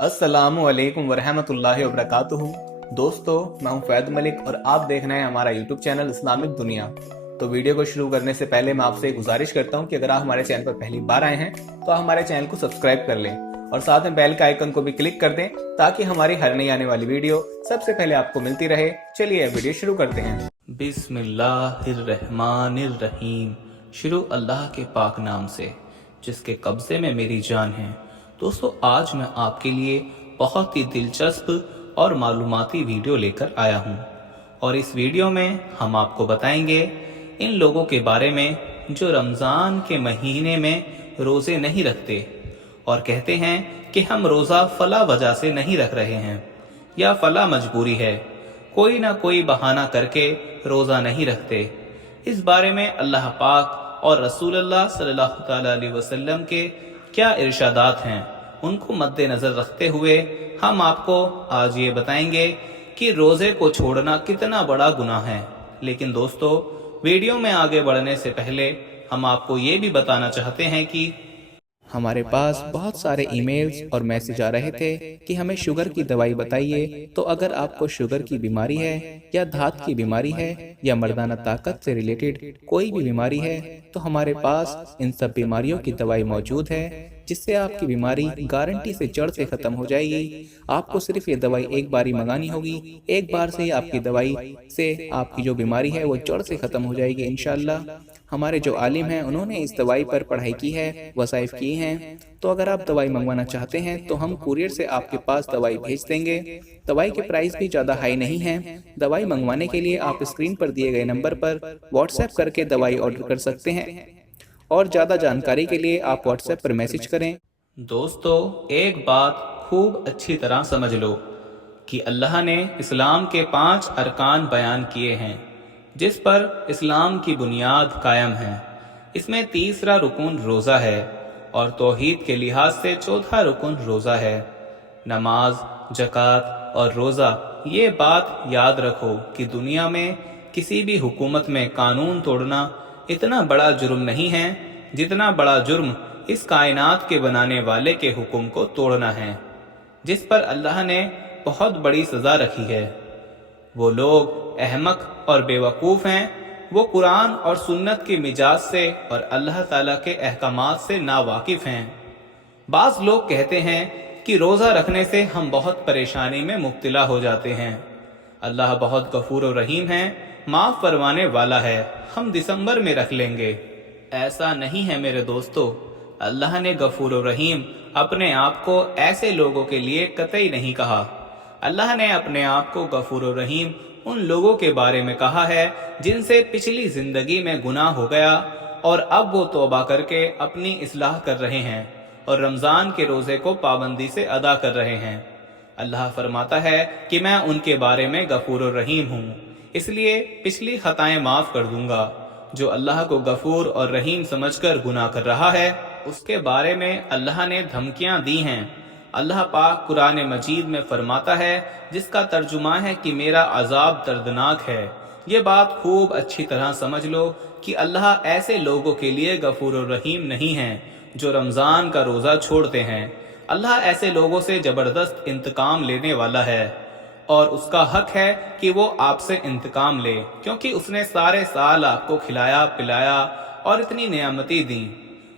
अस्सलामु अलैकुम वरहमतुल्लाहि वबरकातुहू। दोस्तों, मैं हूं फैद मलिक और आप देख रहे हैं हमारा यूट्यूब चैनल इस्लामिक दुनिया। तो वीडियो को शुरू करने से पहले मैं आपसे एक गुजारिश करता हूं कि अगर आप हमारे चैनल पर पहली बार आए हैं तो आप हमारे चैनल को सब्सक्राइब कर लें और साथ में बेल के आइकन को भी क्लिक कर दें ताकि हमारी हर नई आने वाली वीडियो सबसे पहले आपको मिलती रहे। चलिए वीडियो शुरू करते हैं। बिस्मिल्लाहिर्रहमानिर्रहीम। शुरू अल्लाह के पाक नाम से जिसके कब्जे में मेरी जान है। दोस्तों, आज मैं आपके लिए बहुत ही दिलचस्प और मालूमाती वीडियो लेकर आया हूँ और इस वीडियो में हम आपको बताएंगे इन लोगों के बारे में जो रमज़ान के महीने में रोज़े नहीं रखते और कहते हैं कि हम रोज़ा फला वजह से नहीं रख रहे हैं या फला मजबूरी है, कोई ना कोई बहाना करके रोज़ा नहीं रखते। इस बारे में अल्लाह पाक और रसूलुल्लाह सल्लल्लाहु अलैहि वसल्लम के क्या इरशादात हैं, उनको मद्देनज़र रखते हुए हम आपको आज ये बताएंगे कि रोज़े को छोड़ना कितना बड़ा गुनाह है। लेकिन दोस्तों, वीडियो में आगे बढ़ने से पहले हम आपको ये भी बताना चाहते हैं कि हमारे पास बहुत सारे ईमेल्स और मैसेज आ रहे थे कि हमें शुगर की दवाई बताइए। तो अगर आपको शुगर की बीमारी है या धात की बीमारी है या मर्दाना ताकत से रिलेटेड कोई भी बीमारी है तो हमारे पास इन सब बीमारियों की दवाई मौजूद है, जिससे आपकी बीमारी गारंटी से जड़ से खत्म हो जाएगी। आपको सिर्फ ये दवाई एक बार ही मंगानी होगी, एक बार से ही आपकी दवाई से आपकी जो बीमारी है वो जड़ से खत्म हो जाएगी इंशाअल्लाह। हमारे जो आलिम हैं उन्होंने इस दवाई पर पढ़ाई की है, वसाइफ की हैं। तो अगर आप दवाई मंगवाना चाहते हैं तो हम कुरियर से आपके पास दवाई भेज देंगे। दवाई के प्राइस भी ज़्यादा हाई नहीं है। दवाई मंगवाने के लिए आप स्क्रीन पर दिए गए नंबर पर व्हाट्सएप करके दवाई ऑर्डर कर सकते हैं और ज़्यादा जानकारी के लिए आप व्हाट्सएप पर मैसेज करें। दोस्तों, एक बात खूब अच्छी तरह समझ लो कि अल्लाह ने इस्लाम के 5 अरकान बयान किए हैं जिस पर इस्लाम की बुनियाद कायम है। इसमें तीसरा रुकन रोज़ा है और तौहीद के लिहाज से चौथा रुकन रोज़ा है। नमाज, ज़कात और रोज़ा, ये बात याद रखो कि दुनिया में किसी भी हुकूमत में कानून तोड़ना इतना बड़ा जुर्म नहीं है जितना बड़ा जुर्म इस कायनात के बनाने वाले के हुक्म को तोड़ना है, जिस पर अल्लाह ने बहुत बड़ी सज़ा रखी है। वो लोग अहमक और बेवकूफ़ हैं, वो कुरान और सुन्नत की मिजाज से और अल्लाह ताला के अहकामात से नावाकिफ़ हैं। बाज़ लोग कहते हैं कि रोज़ा रखने से हम बहुत परेशानी में मुब्तला हो जाते हैं। अल्लाह बहुत गफूर और रहीम है, माफ़ फरमाने वाला है, हम दिसंबर में रख लेंगे। ऐसा नहीं है मेरे दोस्तों। अल्लाह ने गफूर और रहीम अपने आप को ऐसे लोगों के लिए कतई नहीं कहा। अल्लाह ने अपने आप को गफूर और रहीम उन लोगों के बारे में कहा है जिनसे पिछली ज़िंदगी में गुनाह हो गया और अब वो तौबा करके अपनी इस्लाह कर रहे हैं और रमज़ान के रोज़े को पाबंदी से अदा कर रहे हैं। अल्लाह फरमाता है कि मैं उनके बारे में गफूर और रहीम हूँ, इसलिए पिछली खताएं माफ़ कर दूंगा। जो अल्लाह को गफूर और रहीम समझकर गुनाह कर रहा है उसके बारे में अल्लाह ने धमकियां दी हैं। अल्लाह पाक कुरान मजीद में फरमाता है, जिसका तर्जुमा है कि मेरा अजाब दर्दनाक है। ये बात खूब अच्छी तरह समझ लो कि अल्लाह ऐसे लोगों के लिए गफूर और रहीम नहीं है जो रमज़ान का रोज़ा छोड़ते हैं। अल्लाह ऐसे लोगों से ज़बरदस्त इंतकाम लेने वाला है और उसका हक है कि वो आपसे इंतकाम ले, क्योंकि उसने सारे साल आपको खिलाया पिलाया और इतनी नेमतें दी।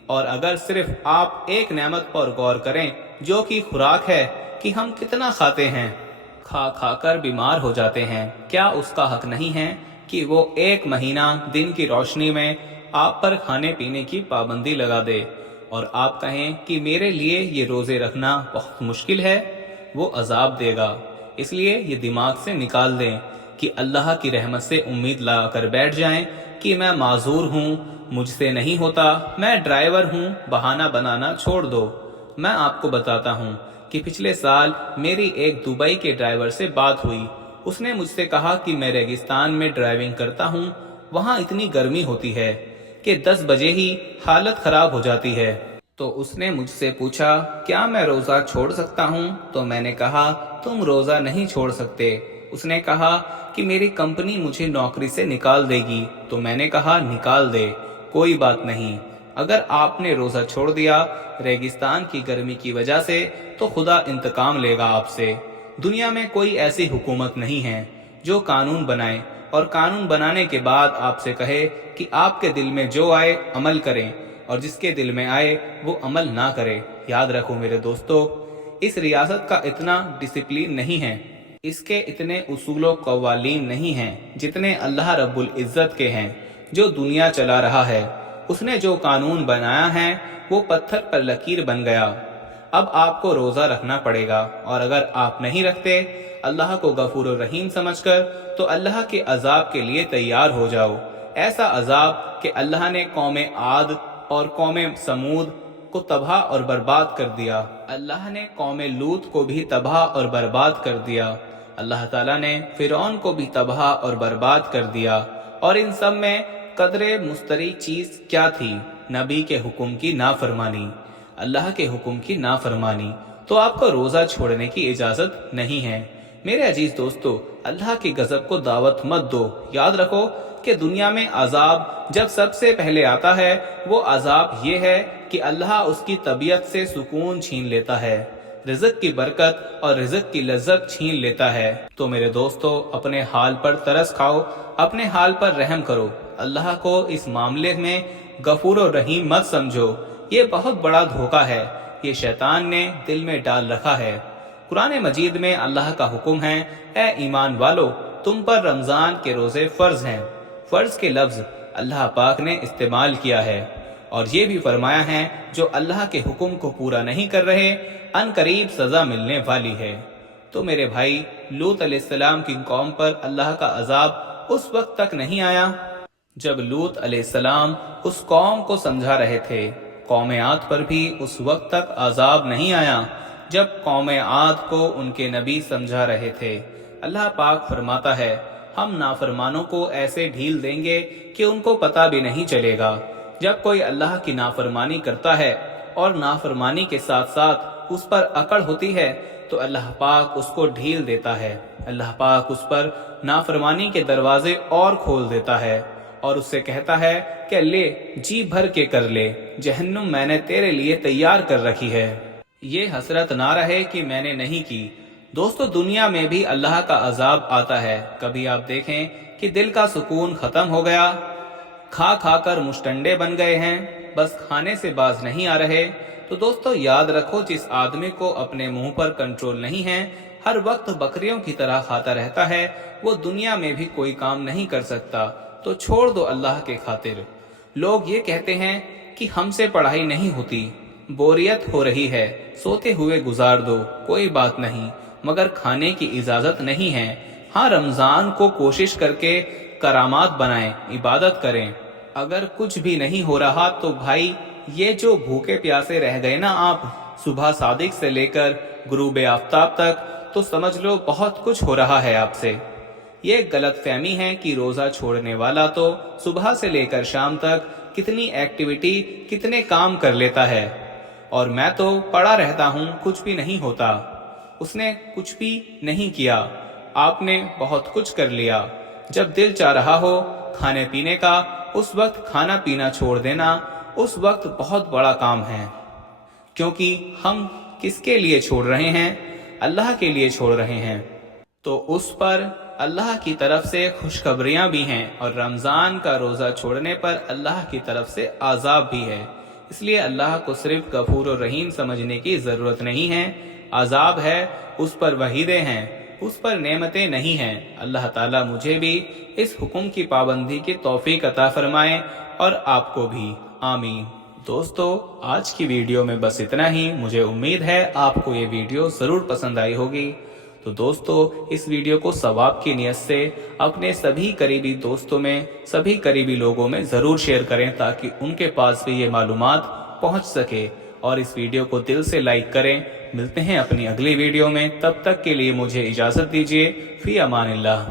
और अगर सिर्फ आप एक नेमत पर गौर करें जो कि खुराक है कि हम कितना खाते हैं, खा खा कर बीमार हो जाते हैं, क्या उसका हक नहीं है कि वो एक महीना दिन की रोशनी में आप पर खाने पीने की पाबंदी लगा दे और आप कहें कि मेरे लिए ये रोज़े रखना बहुत मुश्किल है? वो अजाब देगा। इसलिए ये दिमाग से निकाल दें कि अल्लाह की रहमत से उम्मीद ला कर बैठ जाएं कि मैं माजूर हूँ, मुझसे नहीं होता, मैं ड्राइवर हूँ, बहाना बनाना छोड़ दो। मैं आपको बताता हूँ कि पिछले साल मेरी एक दुबई के ड्राइवर से बात हुई। उसने मुझसे कहा कि मैं रेगिस्तान में ड्राइविंग करता हूँ, वहाँ इतनी गर्मी होती है कि 10 बजे ही हालत ख़राब हो जाती है। तो उसने मुझसे पूछा क्या मैं रोज़ा छोड़ सकता हूँ? तो मैंने कहा तुम रोज़ा नहीं छोड़ सकते। उसने कहा कि मेरी कंपनी मुझे नौकरी से निकाल देगी। तो मैंने कहा निकाल दे, कोई बात नहीं, اگر آپ نے روزہ چھوڑ دیا ریگستان کی گرمی کی وجہ سے تو خدا انتقام لے گا آپ سے۔ دنیا میں کوئی ایسی حکومت نہیں ہے جو قانون بنائے اور قانون بنانے کے بعد آپ سے کہے کہ آپ کے دل میں جو آئے عمل کریں، اور جس کے دل میں آئے وہ عمل نہ کرے۔ یاد رکھو میرے دوستو، اس ریاست کا اتنا ڈسپلین نہیں ہے، اس کے اتنے اصول و قوانین نہیں ہیں جتنے اللہ رب العزت کے ہیں جو دنیا چلا رہا ہے۔ اس نے جو قانون بنایا ہے وہ پتھر پر لکیر بن گیا۔ اب آپ کو روزہ رکھنا پڑے گا، اور اگر آپ نہیں رکھتے اللہ کو غفور الرحیم سمجھ کر تو اللہ کے عذاب کے لیے تیار ہو جاؤ۔ ایسا عذاب کہ اللہ نے قوم عاد اور قوم سمود کو تباہ اور برباد کر دیا، اللہ نے قوم لوط کو بھی تباہ اور برباد کر دیا، اللہ تعالیٰ نے فرعون کو بھی تباہ اور برباد کر دیا۔ اور ان سب میں قدر مستری چیز کیا تھی؟ نبی کے حکم کی نافرمانی، اللہ کے حکم کی نافرمانی۔ تو آپ کو روزہ چھوڑنے کی اجازت نہیں ہے۔ میرے عزیز دوستو، اللہ کی غضب کو دعوت مت دو۔ یاد رکھو کہ دنیا میں عذاب جب سب سے پہلے آتا ہے وہ عذاب یہ ہے کہ اللہ اس کی طبیعت سے سکون چھین لیتا ہے، رزق کی برکت اور رزق کی لذت چھین لیتا ہے۔ تو میرے دوستو، اپنے حال پر ترس کھاؤ، اپنے حال پر رحم کرو، اللہ کو اس معاملے میں غفور و رحیم مت سمجھو۔ یہ بہت بڑا دھوکہ ہے، یہ شیطان نے دل میں ڈال رکھا ہے۔ قرآن مجید میں اللہ کا حکم ہے، اے ایمان والو، تم پر رمضان کے روزے فرض ہیں۔ فرض کے لفظ اللہ پاک نے استعمال کیا ہے، اور یہ بھی فرمایا ہے جو اللہ کے حکم کو پورا نہیں کر رہے ان قریب سزا ملنے والی ہے۔ تو میرے بھائی، لوط علیہ السلام کی قوم پر اللہ کا عذاب اس وقت تک نہیں آیا جب لوط علیہ السلام اس قوم کو سمجھا رہے تھے۔ قوم عاد پر بھی اس وقت تک عذاب نہیں آیا جب قوم عاد کو ان کے نبی سمجھا رہے تھے۔ اللہ پاک فرماتا ہے، ہم نافرمانوں کو ایسے ڈھیل دیں گے کہ ان کو پتہ بھی نہیں چلے گا۔ جب کوئی اللہ کی نافرمانی کرتا ہے اور نافرمانی کے ساتھ ساتھ اس پر اکڑ ہوتی ہے تو اللہ پاک اس کو ڈھیل دیتا ہے، اللہ پاک اس پر نافرمانی کے دروازے اور کھول دیتا ہے اور اس سے کہتا ہے کہ لے، جی بھر کے کر لے، جہنم میں نے تیرے لیے تیار کر رکھی ہے۔ یہ حسرت نہ رہے کہ میں نے نہیں کی۔ دوستو، دنیا میں بھی اللہ کا عذاب آتا ہے۔ کبھی آپ دیکھیں کہ دل کا سکون ختم ہو گیا، کھا کھا کر مشٹنڈے بن گئے ہیں، بس کھانے سے باز نہیں آ رہے۔ تو دوستو یاد رکھو، جس آدمی کو اپنے منہ پر کنٹرول نہیں ہے، ہر وقت بکریوں کی طرح کھاتا رہتا ہے، وہ دنیا میں بھی کوئی کام نہیں کر سکتا۔ تو چھوڑ دو اللہ کے خاطر۔ لوگ یہ کہتے ہیں کہ ہم سے پڑھائی نہیں ہوتی، بوریت ہو رہی ہے، سوتے ہوئے گزار دو، کوئی بات نہیں، مگر کھانے کی اجازت نہیں ہے۔ ہاں، رمضان کو کوشش کر کے کرامات بنائیں، عبادت کریں۔ اگر کچھ بھی نہیں ہو رہا تو بھائی، یہ جو بھوکے پیاسے رہ گئے نا آپ، صبح صادق سے لے کر غروب آفتاب تک، تو سمجھ لو بہت کچھ ہو رہا ہے آپ سے۔ یہ غلط فہمی ہے کہ روزہ چھوڑنے والا تو صبح سے لے کر شام تک کتنی ایکٹیویٹی، کتنے کام کر لیتا ہے، اور میں تو پڑا رہتا ہوں، کچھ بھی نہیں ہوتا۔ اس نے کچھ بھی نہیں کیا، آپ نے بہت کچھ کر لیا۔ جب دل چاہ رہا ہو کھانے پینے کا، اس وقت کھانا پینا چھوڑ دینا اس وقت بہت بڑا کام ہے، کیونکہ ہم کس کے لیے چھوڑ رہے ہیں؟ اللہ کے لیے چھوڑ رہے ہیں۔ تو اس پر اللہ کی طرف سے خوشخبریاں بھی ہیں، اور رمضان کا روزہ چھوڑنے پر اللہ کی طرف سے عذاب بھی ہے۔ اس لیے اللہ کو صرف غفور و رحیم سمجھنے کی ضرورت نہیں ہے۔ عذاب ہے، اس پر وعیدیں ہیں، اس پر نعمتیں نہیں ہیں۔ اللہ تعالیٰ مجھے بھی اس حکم کی پابندی کی توفیق عطا فرمائے، اور آپ کو بھی، آمین۔ دوستو، آج کی ویڈیو میں بس اتنا ہی۔ مجھے امید ہے آپ کو یہ ویڈیو ضرور پسند آئی ہوگی۔ تو دوستو، اس ویڈیو کو ثواب کی نیت سے اپنے سبھی قریبی دوستوں میں، سبھی قریبی لوگوں میں ضرور شیئر کریں تاکہ ان کے پاس بھی یہ معلومات پہنچ سکے، اور اس ویڈیو کو دل سے لائک کریں۔ ملتے ہیں اپنی اگلی ویڈیو میں، تب تک کے لیے مجھے اجازت دیجیے۔ فی امان اللہ۔